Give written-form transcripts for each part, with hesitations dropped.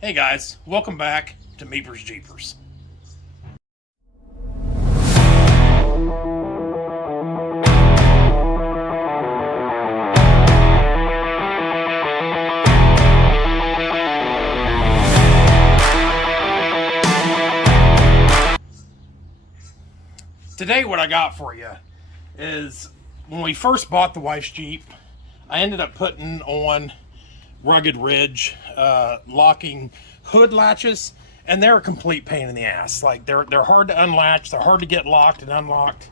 Hey guys, welcome back to Meepers Jeepers. Today what I got for you is when we first bought the wife's Jeep, I ended up putting on Rugged Ridge locking hood latches, and they're a complete pain in the ass. Like they're hard to unlatch, they're hard to get locked and unlocked.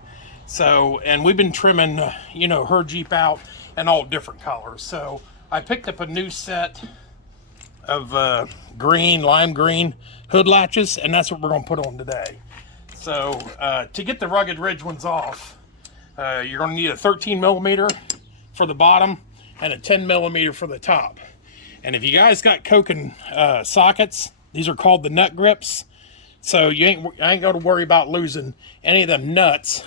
So, and we've been trimming, her Jeep out in all different colors. So I picked up a new set of lime green hood latches, and that's what we're going to put on today. So to get the Rugged Ridge ones off, you're going to need a 13 millimeter for the bottom and a 10 millimeter for the top. And if you guys got Koken sockets, these are called the nut grips. So I ain't got to worry about losing any of them nuts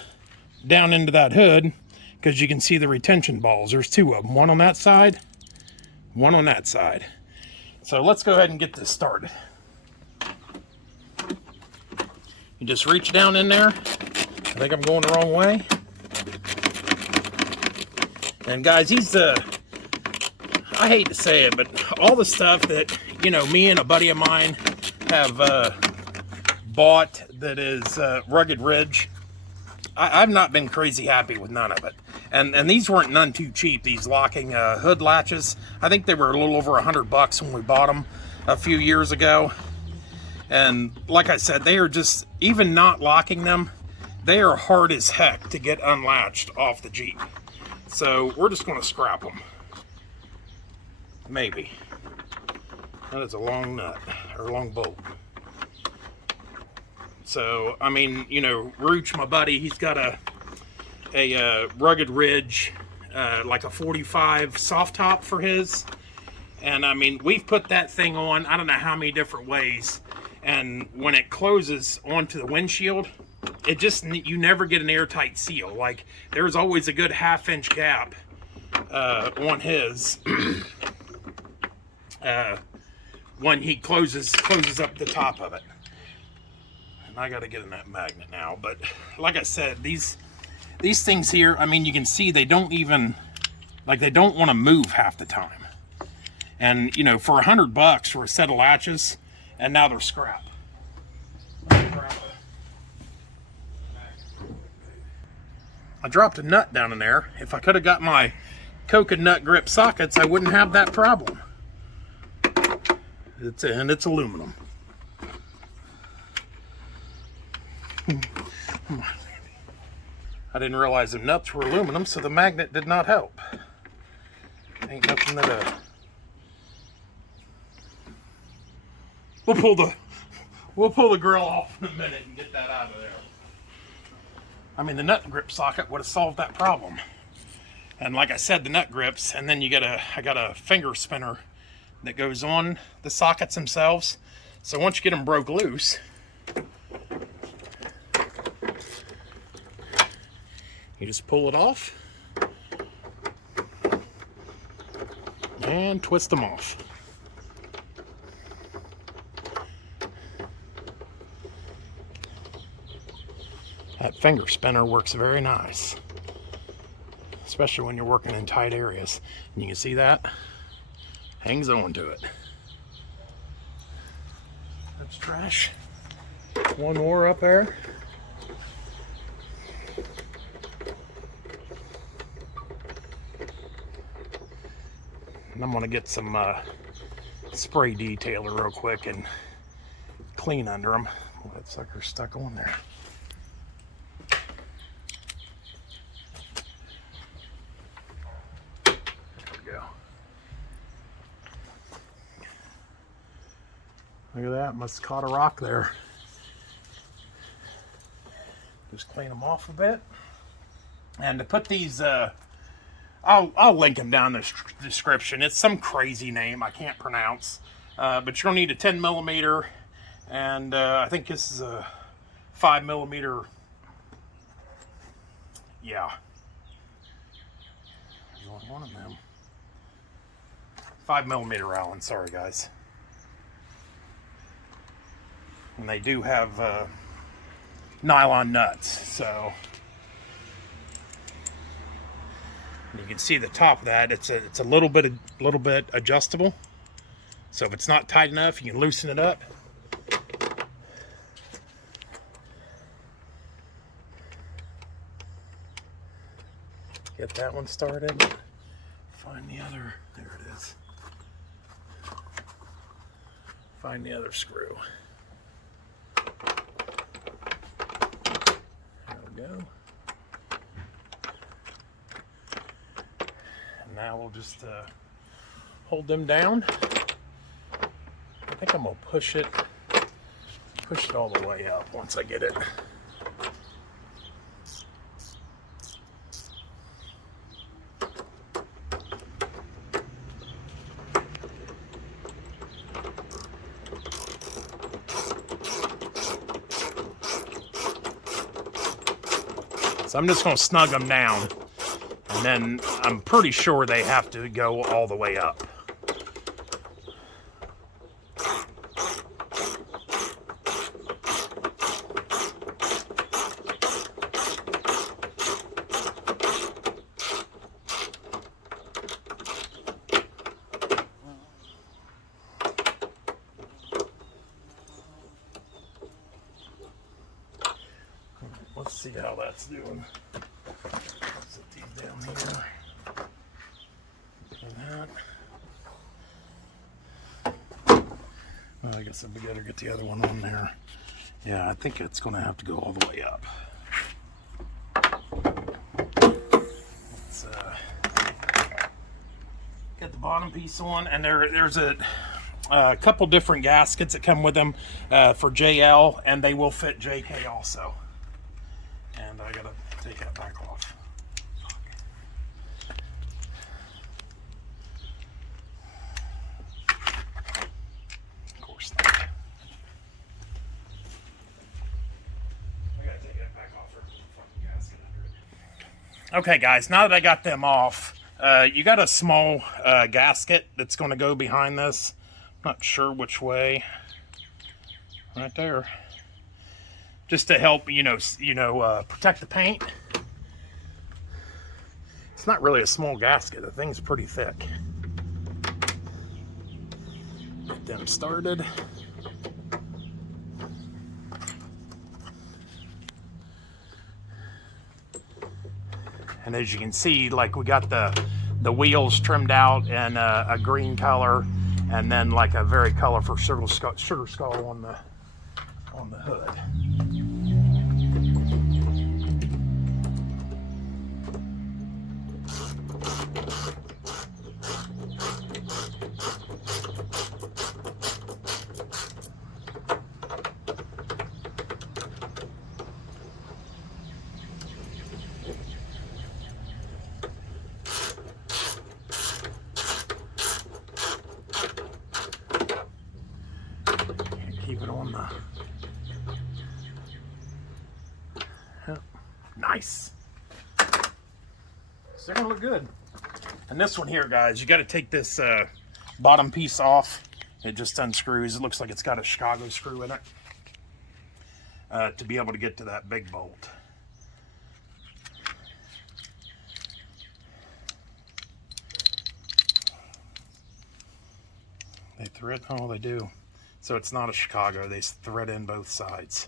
down into that hood, because you can see the retention balls. There's two of them, one on that side, one on that side. So let's go ahead and get this started. You just reach down in there. I think I'm going the wrong way. And guys, I hate to say it, but all the stuff that, me and a buddy of mine have bought that is Rugged Ridge, I've not been crazy happy with none of it. And these weren't none too cheap, these locking hood latches. I think they were a little over $100 when we bought them a few years ago. And like I said, they are just, even not locking them, they are hard as heck to get unlatched off the Jeep. So we're just going to scrap them. Maybe. That is a long nut, or a long bolt. So, I mean, Rooch, my buddy, he's got a Rugged Ridge, like a 45 soft top for his. And I mean, we've put that thing on, I don't know how many different ways. And when it closes onto the windshield, you never get an airtight seal. Like, there's always a good half-inch gap on his when he closes up the top of it. And I got to get in that magnet now. But like I said, these things here, I mean, you can see they don't even, they don't want to move half the time. And, for $100 for a set of latches, and now they're scrap. I dropped a nut down in there. If I could have got my Koken nut grip sockets, I wouldn't have that problem. It's aluminum. I didn't realize the nuts were aluminum, so the magnet did not help. Ain't nothing that We'll pull the grill off in a minute and get that out of there. I mean, the nut grip socket would have solved that problem. And like I said, the nut grips, and then I got a finger spinner that goes on the sockets themselves. So once you get them broke loose, you just pull it off and twist them off. That finger spinner works very nice, especially when you're working in tight areas. And you can see that hangs on to it. That's trash. One more up there. And I'm gonna get some spray detailer real quick and clean under them. Well, that sucker's stuck on there. Look at that, must have caught a rock there. Just clean them off a bit. And to put these, I'll link them down in the description. It's some crazy name I can't pronounce. But you're gonna need a 10 millimeter, and I think this is a 5 millimeter. Yeah. There's only one of them. 5 millimeter Allen, sorry guys. And they do have nylon nuts, so you can see the top of that. It's a little bit adjustable. So if it's not tight enough, you can loosen it up. Get that one started. Find the other. There it is. Find the other screw. There we go. And now we'll just hold them down. I think I'm gonna push it all the way up once I get it. So I'm just going to snug them down, and then I'm pretty sure they have to go all the way up. Let's see how that's doing. Set these down here. And that. Well, I guess we better get the other one on there. Yeah, I think it's going to have to go all the way up. Let's get the bottom piece on, and there's a couple different gaskets that come with them for JL, and they will fit JK also. And I gotta take that back off. Of course not. I gotta take that back off for the fucking gasket under it. Okay, guys, now that I got them off, you got a small gasket that's going to go behind this. Not sure which way. Right there. Just to help, protect the paint. It's not really a small gasket. The thing's pretty thick. Get them started. And as you can see, like, we got the wheels trimmed out in a green color, and then like a very colorful sugar skull on the hood. Keep it on the... Yep. Nice. So they're gonna look good. And this one here, guys, you got to take this bottom piece off. It just unscrews. It looks like it's got a Chicago screw in it to be able to get to that big bolt. They thread, oh, they do. So it's not a Chicago, they thread in both sides.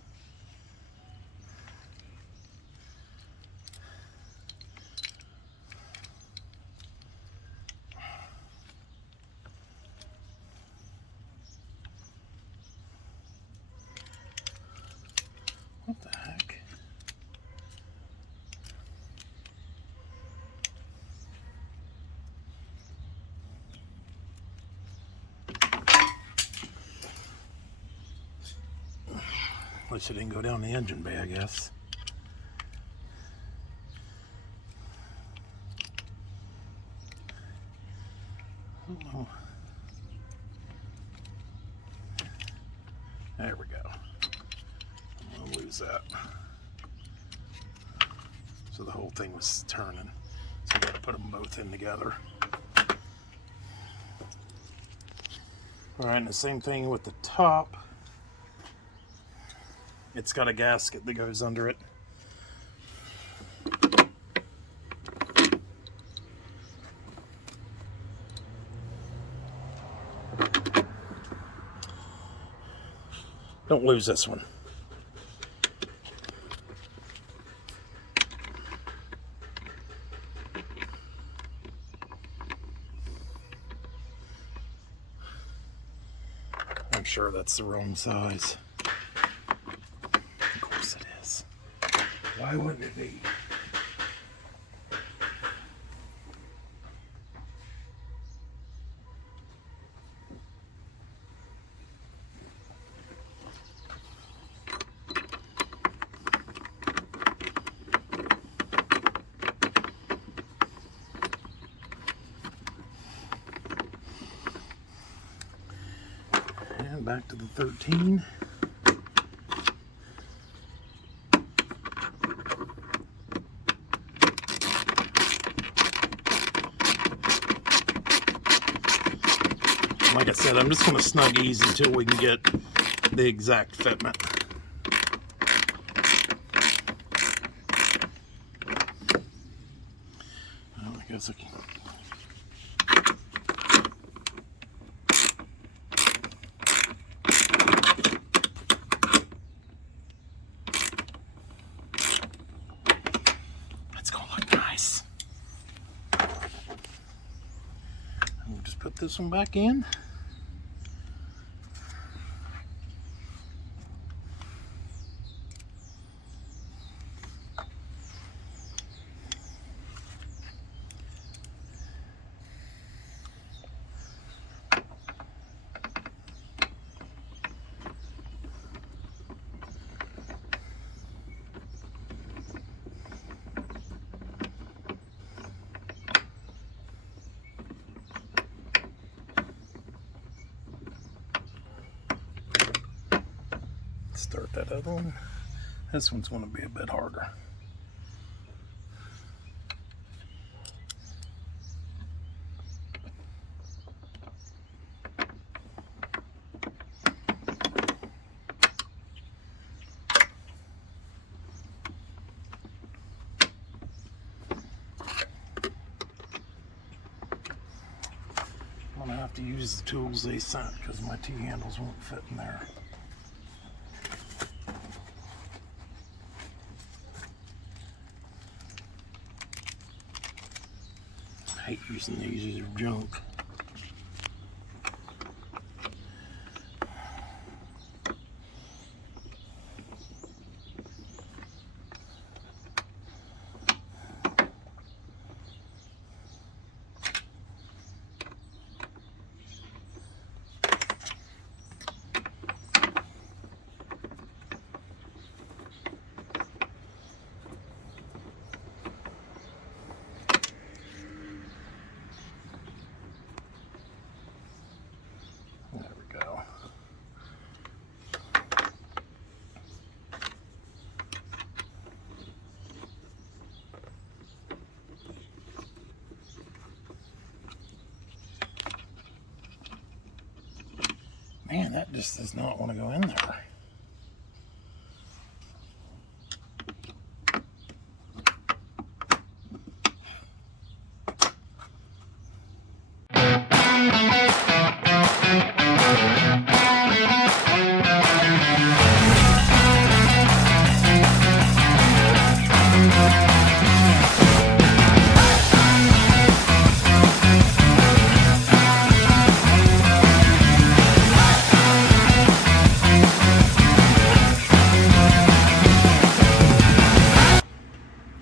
What the heck? At least it didn't go down the engine bay, I guess. Oh. There we go. I'm gonna lose that. So the whole thing was turning. So I gotta put them both in together. All right, and the same thing with the top. It's got a gasket that goes under it. Don't lose this one. I'm sure that's the wrong size. Of course it is. Why wouldn't it be? And back to the 13. Like I said, I'm just going to snug easy until we can get the exact fitment. Oh, I guess I can. That's going to look nice. We'll just put this one back in. Start that other one. This one's going to be a bit harder. I'm going to have to use the tools they sent because my T-handles won't fit in there. I hate using these as junk. Man, that just does not want to go in there.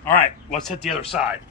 All right, let's hit the other side.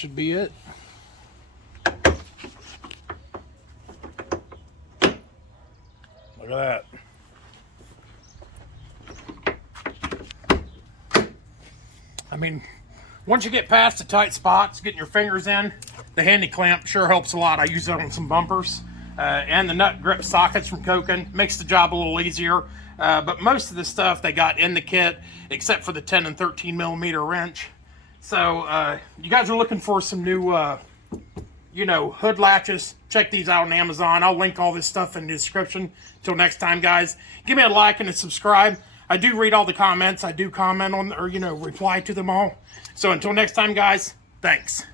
should be it. Look at that. I mean, once you get past the tight spots, getting your fingers in, the handy clamp sure helps a lot. I use it on some bumpers. And the nut grip sockets from Koken makes the job a little easier. But most of the stuff they got in the kit, except for the 10 and 13 millimeter wrench. So you guys are looking for some new, you know, hood latches. Check these out on Amazon. I'll link all this stuff in the description. Till next time, guys, give me a like and a subscribe. I do read all the comments. I do comment on, or, you know, reply to them all. So until next time, guys, thanks.